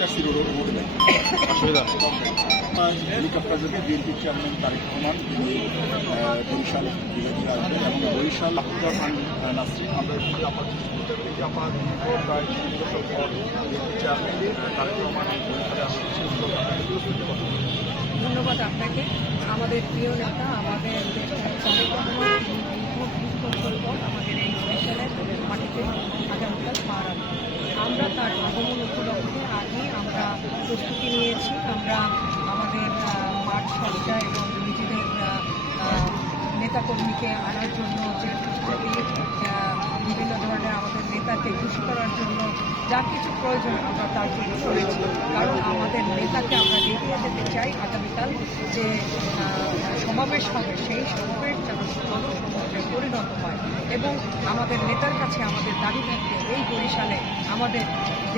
একটা সিরো রোড উঠবে হেলিকপ্টার থেকে বিএনপির চেয়ারম্যান তারেক রহমান তিনি বরিশাল বিরোধী আসবেন এবং বরিশাল আব্দুর রহমান নাসরিন আমরা যদি আপাত থেকে আপাত প্রায় 3 বছর পর বিএনপির চেয়ারম্যান তারেক রহমান বরিশালে আসছেন। ধন্যবাদ আপনাকে। আমাদের প্রিয় নেতা আমাদের তারেক রহমান আমাদের এই বরিশালের মাটিতে আগামীকাল পা রাখবেন। আমরা তার আগমন উপলক্ষে আগেই আমরা প্রস্তুতি নিয়েছি। আমরা আমাদের মাঠ সজ্জা এবং নিজেদের নেতাকর্মীকে আনার জন্য যে প্রস্তুতি, বিভিন্ন ধরনের আমাদের নেতাকে খুশি করার জন্য যা কিছু প্রয়োজন আমরা তার জন্য করেছি। কারণ আমাদের নেতাকে আমরা দেখিয়ে যেতে চাই আগামীকাল যে সমাবেশ হবে, সেই সমাবেশ যেন জনসমুদ্রে পরিণত হয় এবং আমাদের নেতার কাছে আমাদের দাবি থাকবে এই বরিশালে আমাদের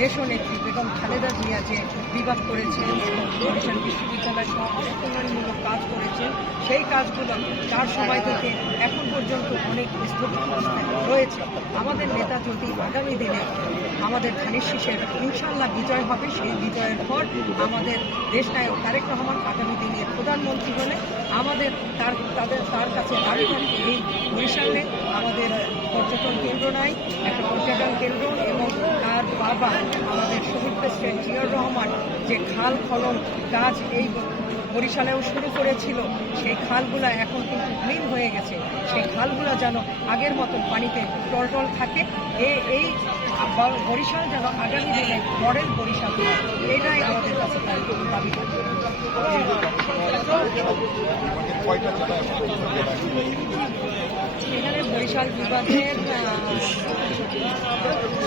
দেশনেত্রী বেগম খালেদা জিয়া যে বিভাগ করেছেন এবং বরিশাল বিশ্ববিদ্যালয় সহ অনেক উন্নয়নমূলক কাজ করেছেন, সেই কাজগুলো তার সময় থেকে এখন পর্যন্ত অনেক স্থগিত রয়েছে। আমাদের নেতা যদি আগামী দিনে আমাদের ধানের শীষের ইনশাল্লাহ বিজয় হবে, সেই বিজয়ের পর আমাদের দেশনায়ক তারেক রহমান আগামী দিনে প্রধানমন্ত্রী হলে আমাদের তার কাছে দাবি থাকবে এই বরিশালে আমাদের পর্যটন কেন্দ্র নাই, একটা পর্যটন কেন্দ্র এবং তার বাবা আমাদের শহীদ প্রেসিডেন্ট জিয়াউর রহমান যে খাল খনন কাজ এই বরিশালেও শুরু করেছিল, সেই খালগুলা এখন কিন্তু ক্লিন হয়ে গেছে। সেই খালগুলা যেন আগের মতন পানিতে টলটল থাকে, এই বরিশাল যেন আগামী দিনে মডেল বরিশাল হয়, এটাই আমাদের কাছে দাবি। এখানে বরিশাল বিভাগের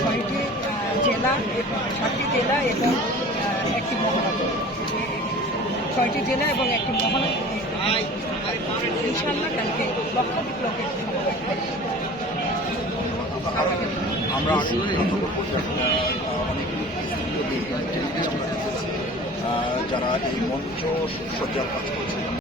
6টি জেলা, 7টি জেলা এবং একটি মহানগর, 6টি জেলা এবং একটি মহানগর। ইনশাল্লাহ কালকে লক্ষাধিক লোকের আমরা যারা এই মঞ্চ সজ্জার কাজ করছে।